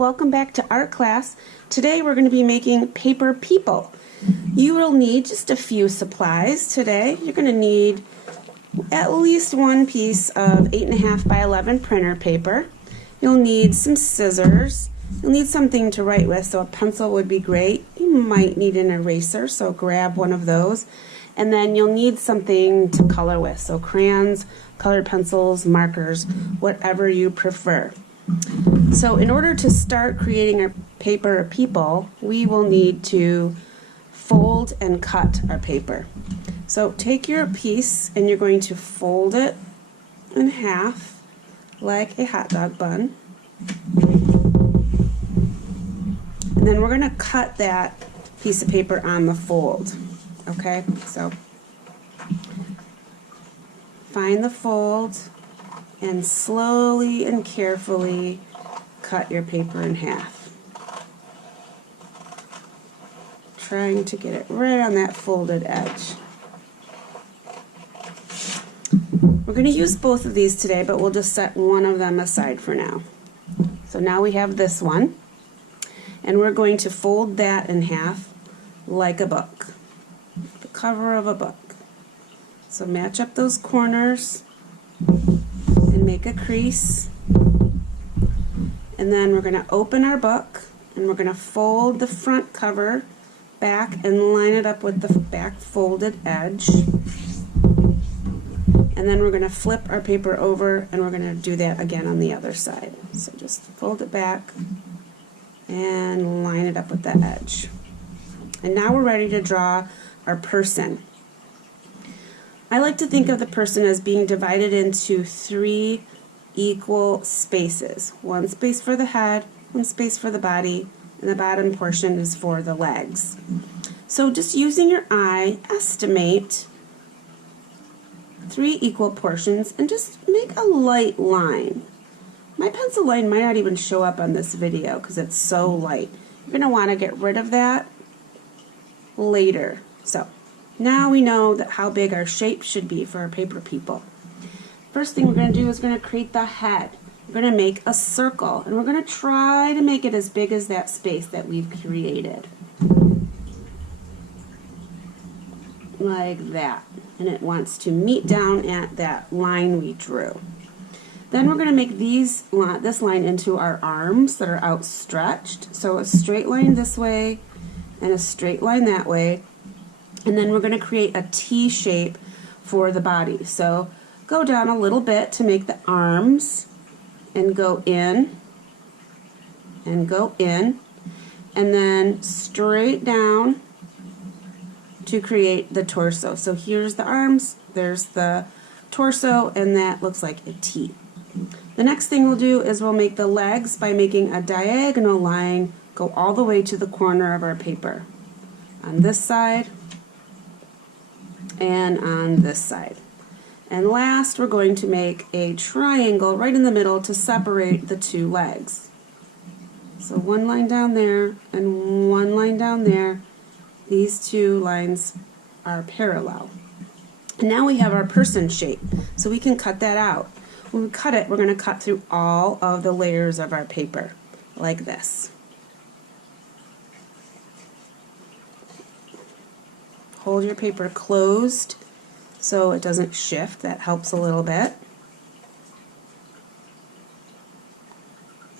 welcome back to art class. Today we're going to be making paper people. You will need just a few supplies today. You're going to need at least one piece of 8.5 by 11 printer paper. You'll need some scissors. You'll need something to write with, so a pencil would be great. You might need an eraser, so grab one of those. And then you'll need something to color with, so crayons, colored pencils, markers, whatever you prefer. So in order to start creating our paper people, we will need to fold and cut our paper. So take your piece and you're going to fold it in half like a hot dog bun. And then we're going to cut that piece of paper on the fold. Okay, so find the fold and slowly and carefully cut your paper in half. Trying to get it right on that folded edge. We're going to use both of these today, but we'll just set one of them aside for now. So now we have this one, and we're going to fold that in half like a book, the cover of a book. So match up those corners and make a crease, and then we're going to open our book and we're going to fold the front cover back and line it up with the back folded edge, and then we're going to flip our paper over and we're going to do that again on the other side. So just fold it back and line it up with that edge. And now we're ready to draw our person. I like to think of the person as being divided into 3 equal spaces. One space for the head, one space for the body, and the bottom portion is for the legs. So just using your eye, estimate 3 equal portions and just make a light line. My pencil line might not even show up on this video because it's so light. You're going to want to get rid of that later. So now we know that how big our shape should be for our paper people. First thing we're going to do is we're going to create the head. We're going to make a circle, and we're going to try to make it as big as that space that we've created. Like that. And it wants to meet down at that line we drew. Then we're going to make this line into our arms that are outstretched. So a straight line this way and a straight line that way. And then we're going to create a T shape for the body. So go down a little bit to make the arms and go in and go in, and then straight down to create the torso. So here's the arms, there's the torso, and that looks like a T. The next thing we'll do is we'll make the legs by making a diagonal line go all the way to the corner of our paper. On this side and on this side. And last, we're going to make a triangle right in the middle to separate the 2 legs. So one line down there and one line down there. These 2 lines are parallel. And now we have our person shape, so we can cut that out. When we cut it, we're going to cut through all of the layers of our paper, like this. Hold your paper closed so it doesn't shift. That helps a little bit.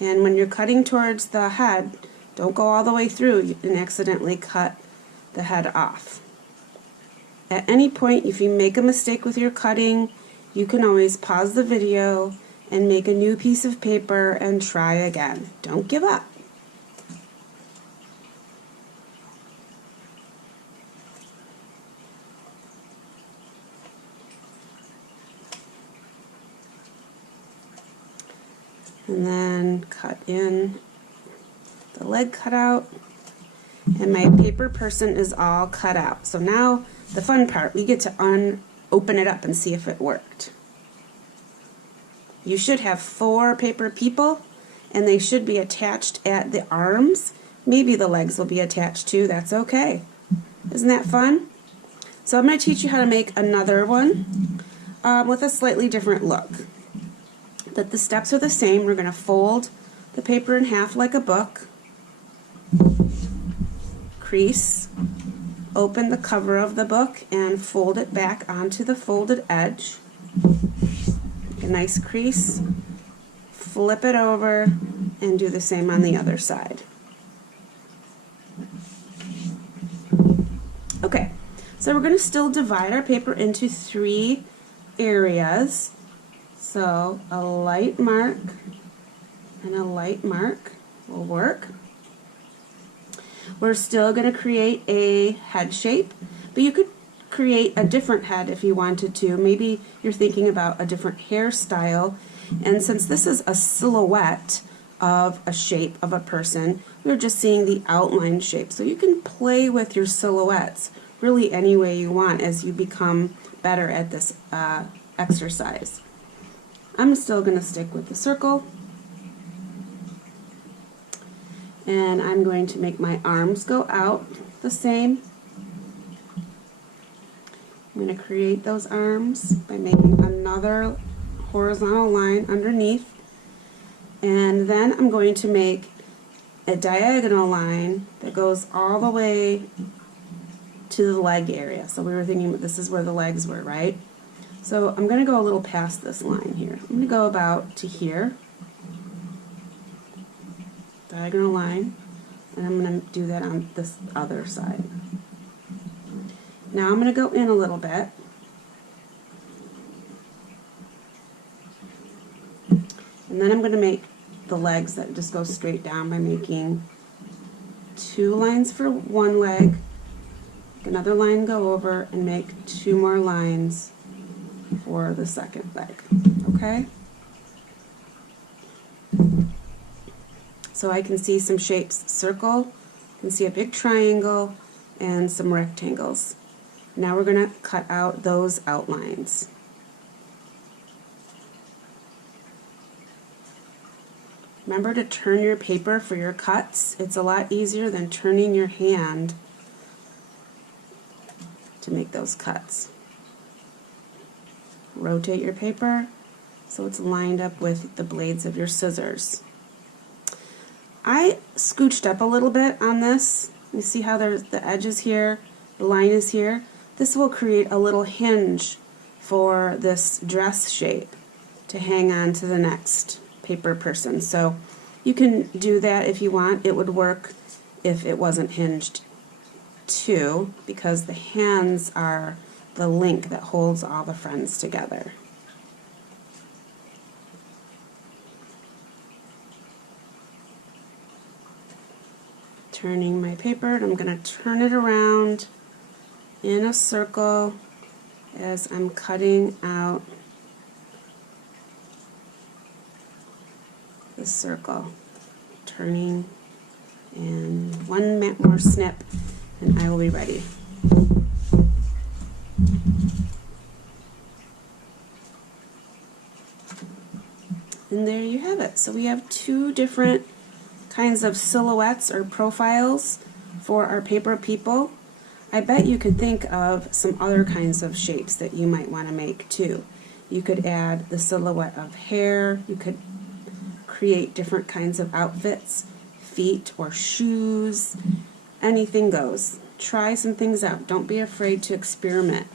And when you're cutting towards the head, don't go all the way through and accidentally cut the head off. At any point, if you make a mistake with your cutting, you can always pause the video and make a new piece of paper and try again. Don't give up. And then cut in the leg cutout, and my paper person is all cut out. So now the fun part, we get to open it up and see if it worked. You should have 4 paper people, and they should be attached at the arms. Maybe the legs will be attached too, that's okay. Isn't that fun? So I'm going to teach you how to make another one with a slightly different look. That the steps are the same. We're going to fold the paper in half like a book, crease, open the cover of the book and fold it back onto the folded edge. Make a nice crease, flip it over, and do the same on the other side. Okay, so we're going to still divide our paper into 3 areas. So a light mark and a light mark will work. We're still going to create a head shape, but you could create a different head if you wanted to. Maybe you're thinking about a different hairstyle, and since this is a silhouette of a shape of a person, we're just seeing the outline shape. So you can play with your silhouettes really any way you want as you become better at this exercise. I'm still going to stick with the circle, and I'm going to make my arms go out the same. I'm going to create those arms by making another horizontal line underneath, and then I'm going to make a diagonal line that goes all the way to the leg area. So we were thinking this is where the legs were, right? So I'm going to go a little past this line here. I'm going to go about to here, diagonal line, and I'm going to do that on this other side. Now I'm going to go in a little bit, and then I'm going to make the legs that just go straight down by making 2 lines for one leg, another line go over, and make 2 more lines for the second leg. Okay? So I can see some shapes: circle, I can see a big triangle, and some rectangles. Now we're going to cut out those outlines. Remember to turn your paper for your cuts. It's a lot easier than turning your hand to make those cuts. Rotate your paper so it's lined up with the blades of your scissors. I scooched up a little bit on this. You see how there's the edge is here, the line is here. This will create a little hinge for this dress shape to hang on to the next paper person. So you can do that if you want. It would work if it wasn't hinged too, because the hands are the link that holds all the friends together. Turning my paper, and I'm going to turn it around in a circle as I'm cutting out the circle. Turning, and one more snip, and I will be ready. And there you have it. So we have 2 different kinds of silhouettes or profiles for our paper people. I bet you could think of some other kinds of shapes that you might want to make too. You could add the silhouette of hair, you could create different kinds of outfits, feet or shoes, anything goes. Try some things out. Don't be afraid to experiment.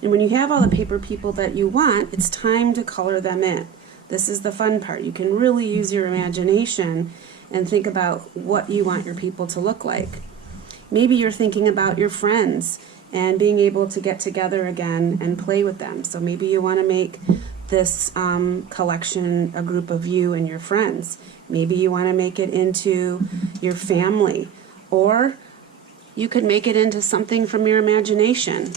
And when you have all the paper people that you want, it's time to color them in. This is the fun part. You can really use your imagination and think about what you want your people to look like. Maybe you're thinking about your friends and being able to get together again and play with them. So maybe you want to make this collection a group of you and your friends. Maybe you want to make it into your family, or you could make it into something from your imagination.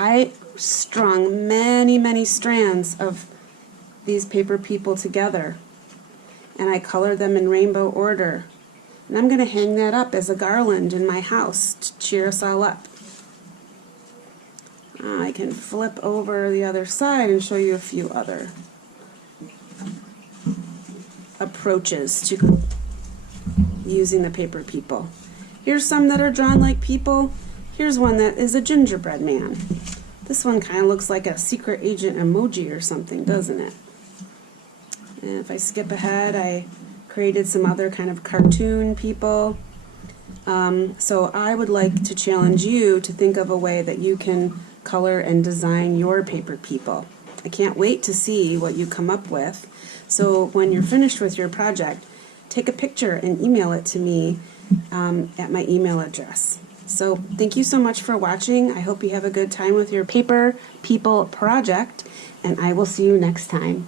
I strung many strands of these paper people together, and I colored them in rainbow order. And I'm going to hang that up as a garland in my house to cheer us all up. I can flip over the other side and show you a few other approaches to using the paper people. Here's some that are drawn like people. Here's one that is a gingerbread man. This one kind of looks like a secret agent emoji or something, doesn't it? And if I skip ahead, I created some other kind of cartoon people. So I would like to challenge you to think of a way that you can color and design your paper people. I can't wait to see what you come up with. So when you're finished with your project, take a picture and email it to me at my email address. So thank you so much for watching. I hope you have a good time with your paper people project, and I will see you next time.